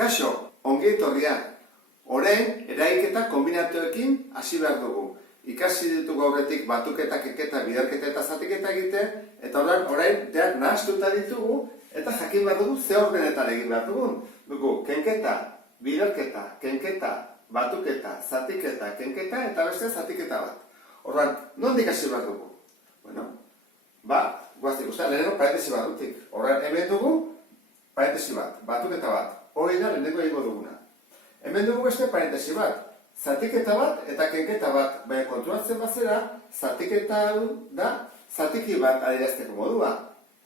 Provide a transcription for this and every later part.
Kaixo, ongi etorria. Orain, eragiketa kombinatuekin hasi behar dugu. Ikasi ditugu aurretik batuketa, keketa, biderketa eta zatiketa egiten, eta orain deak nahastuta ditugu, eta jakin behar dugu ze ordenetan egin behar dugun. Dugu, kenketa, biderketa, kenketa, batuketa, zatiketa, kenketa, eta beste zatiketa bat. Orduan, nondik hasi behar dugu? Bueno, guaztik ustean, lehenengo parentesi bat dutik. Orduan, hemen dugu, parentesi bat, batuketa bat. Hori da lehenengo egingo duguna. Hemen dugu beste parentesi bat, zatiketa bat eta kenketa bat. Baina konturatzen bazera, zatiketa da zatiki bat adierazteko modua.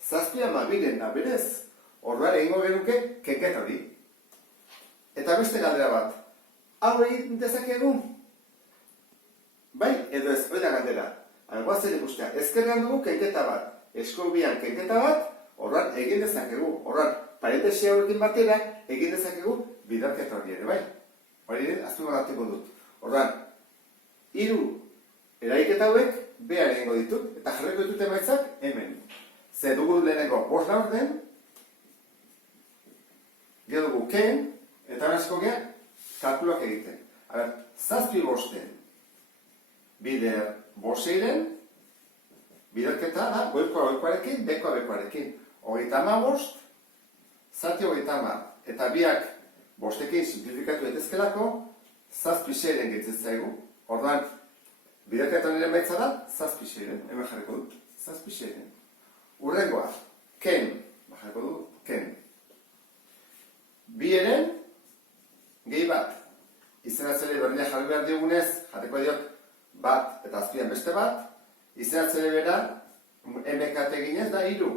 7-2 da berez. Orduan egingo genuke kenketa hori. Eta beste galdera bat, hau egin dezakegu? Bai, edo ez, hori da galdera. Guazen ikustea, ezkerrean dugu kenketa bat, eskubian kenketa bat, orduan egin dezakegu. Orduan, parentesi hauekin batera egin dezakegu biderketa hori ere, bai? Hori ere, azpimarratuko dut. Orduan, 3 eragiketa hauek behar egingo ditut, eta jarriko ditut emaitzak hemen. Ze dugu lehenengo 5 laurden, gero dugu ken, eta berazko gea, kalkuluak egiten. 7-5 bider 5 biderketa da, goikoarekin, bekoarekin. 35, zati 30, eta biak bostekin simplifikatu daitezkelako, 7-6 gehitzen zaigu. Orduan, biderketa nire maitza da, 7-6, hemen jarriko dut, 7-6. Urrengoa, ken, jarriko dut, ken. Bieren, gehi bat. Izenatzele berdina jarri behar diogunez, jarriko diot bat eta azpian beste bat. Izenatzele bera, MKT eginez da 3.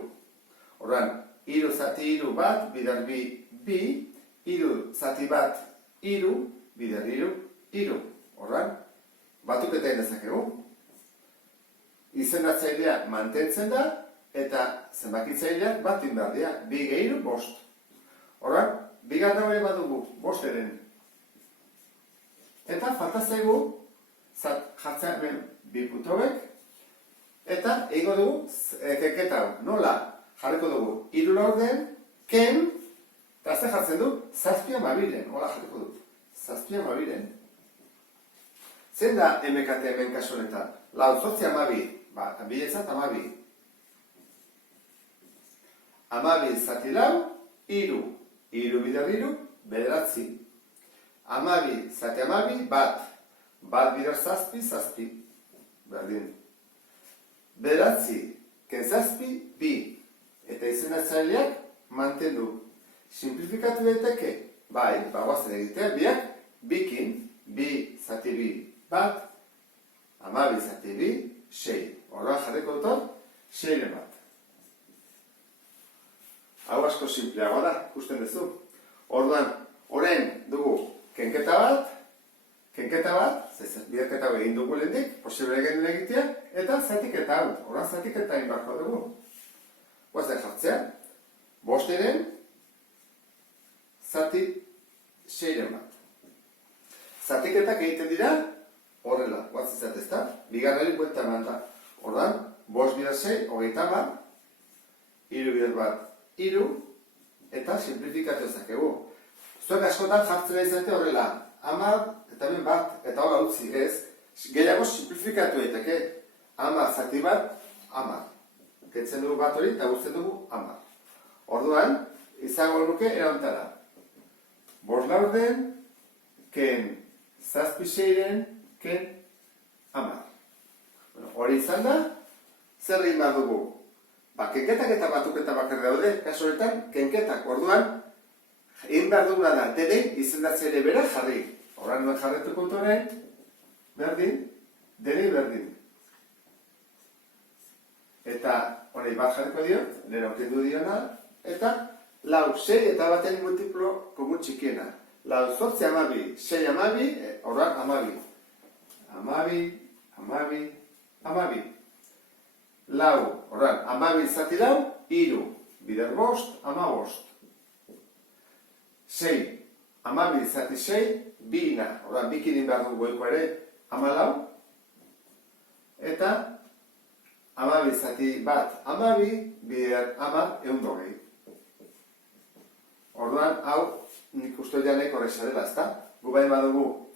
Orduan, 3 zati 3 bat, bider 2, 3 zati bat 3, bider 3. Orduan, batuketa egin dezakegu. Izendatzailea mantentzen da, eta zenbakitzaileak bat behar dira, 2 gehiru 5. Orduan, bigarren hori badugu 5-eren. Eta falta zaigu, jartzen hemen 2 puntuek, eta egingo dugu kenketa hau. Nola? Jarriko dugu 3 laurden, ken, eta ze jartzen du, 7-2. Hola jarriko dut. 7-2. Zen da MKT hemen kasu honetan? 8-12. Biletzat 12. 12 zati 4, 3. 3 bider 3, 9. 12 zati 12, bat. Bat bider 7, berdin. 9, ken 7, 2. Eta izenatzaileak mantendu. Simplifikatu daiteke? Bai, guazen egitea, biak, bikin, 2 zati 2, bat, 12 zati 2, 6. Orduan jarriko dut, 6 bat. Hau asko simpleagoa da, ikusten duzu. Orduan, orain dugu kenketa bat, biderketa hau egin dugu lehendik, posible genuen egitea, eta zatiketa hau. Orduan zatiketa egin barko dugu. Guazen jartzea, 5-eren, zati 6 bat. Zatiketak egiten dira, horrela, guazen zatezta, bigarrari buelta eman da. Orduan, 5 bider 6, 30, 3 bider bat, 3, eta simplifikatu ezakegu. Zuek askotan jartzera izate horrela, 10, eta hemen bat, eta hola utzi ez, gehiago simplifikatu daiteke. 10 zati bat, 10. Kentzen dugu bat hori, eta guztzen dugu 10. Orduan, izango nuke erantara. 5 laurden, ken 7-6, ken 10. Hori izan da, zer egin behar dugu? Kenketak eta batuketa bakar daude, kaso horretan, kenketak. Orduan, egin behar duguna da, denei izendatzaile bera jarri. Horran duen jarretuko dutoren, berdin, denei berdin. Eta hori bat jarriko diot, nire aukendu diona, eta 4, 6 eta baten multiplo komun txikiena. 4, 8, 12, 6, 12, horran 12. 12, 12, 12. 4, horran, 12 zati 4, 3, bider 5, 15. 6, 12 zati 6, 2, horran, bikinin behar dugu goiko ere, 14. Eta 12 zati bat, 12, bider 10, 120. Orduan, hau nik uste janek horreza dela, ezta? Gu bain badugu,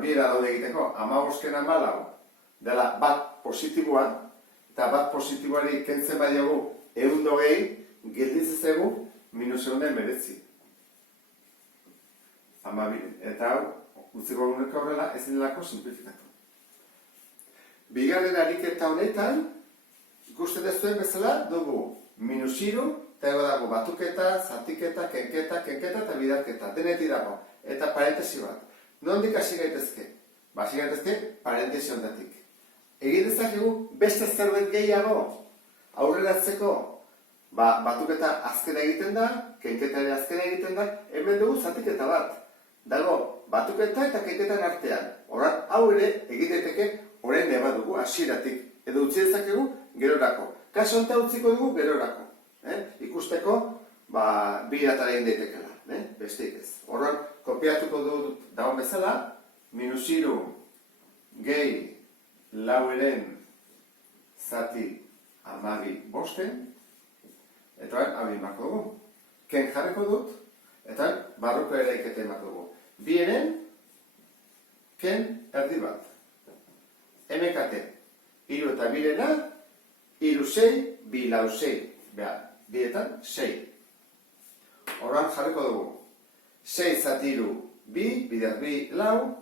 biera daude egiteko, 15 14 dela bat positiboa, eta bat positiboari kentzen badiagu 120, gelditzezegu -19. 12. Eta hau, utziko guneko horrela ez delako simplifikatu. Bigarren ariketa honetan, ikusten dezuen bezala dugu -3, eta ego dago batuketa, zatiketa, kenketa eta bidarketa. Denetik dago. Eta parentesi bat. Nondik hasi gaitezke? Hasi gaitezke parentesi honetatik. Egin dezakegu beste zerbait gehiago aurreratzeko. Batuketa azkena egiten da, kenketa ere azkena egiten da, hemen dugu zatiketa bat. Dago batuketa eta kenketan artean. Horan, hau ere egiteke orain eba dugu, hasieratik. Edo utzi dezakegu gerorako. Kaso honetan utziko dugu gerorako. Ikusteko, bi iratara egin daitekela. Besteik ez. Horren, kopiatuko dut dagoen bezala, -3 gehi laueren zati 12, eta hau emako dugu. Ken jarriko dut, eta barruko eraiketa emako dugu. Bieren, ken erdi bat. Emekate, 3 eta birena, 3 6, 2 lau 6. Bietan, 6. Horran jarriko dugu. 6 zati 2, 2, bider 2 lau,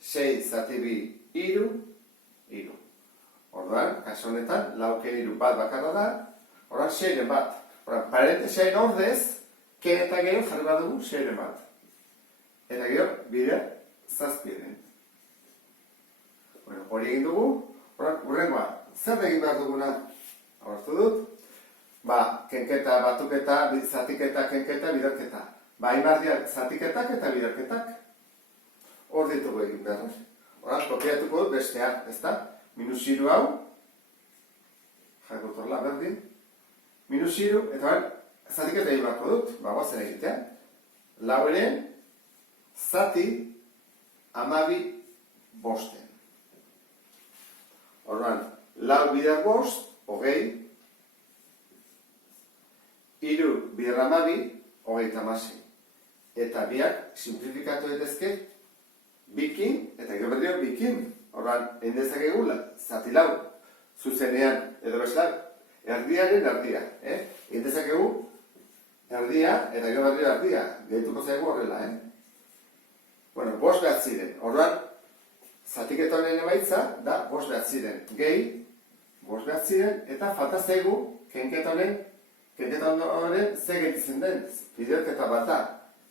6 zati 2, 3, 3. Horran, kaso honetan, lauken 3 bat bakarra da, horran 6 bat. Horran, parentesean ordez, ken eta gero jarri bat dugu 6 bat. Eta gero, bider, zazpiren. Hori egin dugu, hurrengoa, zer egin behar duguna? Hortu dut, kenketa, batuketa, zatiketa, kenketa, bidarketa. Imardiak zatiketak eta bidarketak. Hor ditugu egin behar. Horaz, kopiatuko dut bestea, ezta? -3 hau, jarko torla berdin, -3, eta zatiketa egin beharko dut, guazen egitea. Laueren, zati, 12. Horren, lau bider 5, 20, 3 bider 12, 36. Eta biak simplifikatu daitezke bikin, eta gero berriro bikin. Horren, egin dezakegu zati lau, zuzenean, edo bezala, erdiaren erdia. Egin dezakegu erdia, eta gero berriro erdia. Gehituko zaigu horrela, Bueno, 5 behar ziren. Horren, zatiketa honen emaitza da 5 behar ziren. Gehi, 5 behar ziren, eta falta zaigu kenketa honen ze gehitzen den. Biderketa bat da.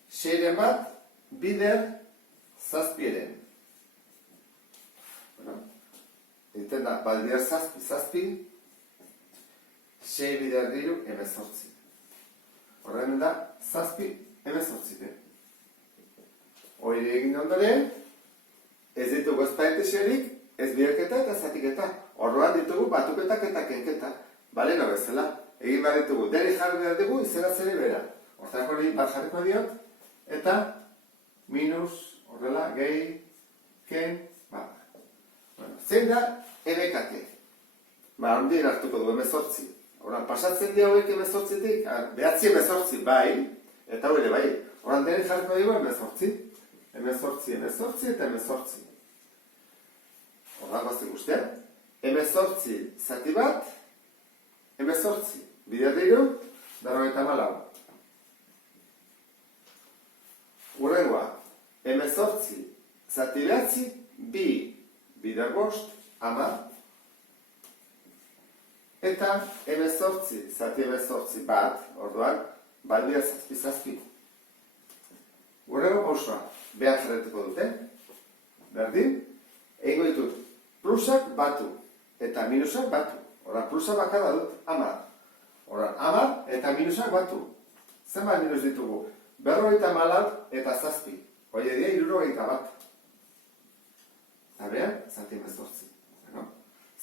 6 bat, bider, zazpiren. Egiten da, bider zazpi, 6 bider 3, 18. Horren da, zazpi, 18. Hori egin ondoren, ez ditugu ez parentesiorik, ez biderketa eta zatiketa. Horroan ditugu batuketak eta kenketa. Baleno bezala. Egin behar ditugu, deri jarri behar dugu, izena zeri bera. Hortzak hori bat jarriko diot, eta minus, horrela, gehi, ken, zein da, emekate. Ondien hartuko du, 18. Horan, pasatzen di hauek 18-tik, behatzi 18, bai, eta hori bai. Horan, deri jarriko dugu 18. 18 eta 18. Horra guazik ustean. 18 zati bat, 18. Bider diru, 94. Urrengoa, 18 zati behatzi, 2 bider 5, 10. Eta 18 zati 18 bat, orduan, balbia zazpi. Urrengo pausoa. Behar jarretuko dute, berdin, egingo ditut plusak batu eta minusak batu. Horan, plusak bakada dut, 10. Horan, 10 eta minusak batu. Zenbat minus ditugu? 54 eta zazpi. Hori edia 60 bat. Eta behar, zati 18.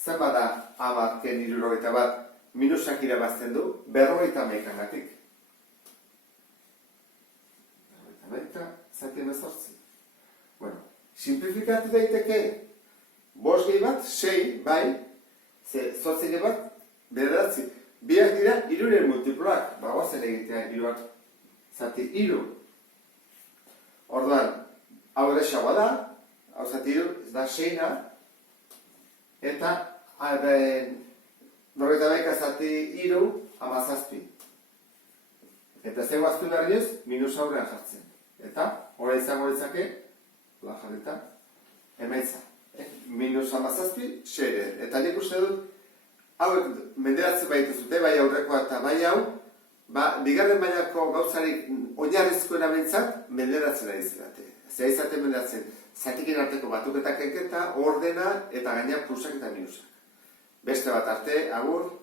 Zenbat da 10 ken 60 bat minusak irabazten du 51-gatik. Zati 18. Bueno, simplifikatu daiteke 5 gehi bat, 6, bai, 8 gehi bat, 9. Biak dira 3-ren multiploak, guazen egitea 3 bat zati 3. Orduan, hau erresagoa da, hau zati 3, ez da 6, eta 91 zati 3, 17. Eta zego aztu berrioz, minus aurrean jartzen. Eta, hori izango ditzake, jarrita, emaitza. Minus 17, 6. Eta nik uste dut, hauek menderatzen baituzute, bai aurrekoa eta bai hau, bigarren mailako gauzarik oinarrizkoena behintzat, menderatzen ari zirate. Zer izaten menderatzen, zatikin arteko batuketak enketa, ordena eta gaina plusak eta minusak. Beste bat arte, agur.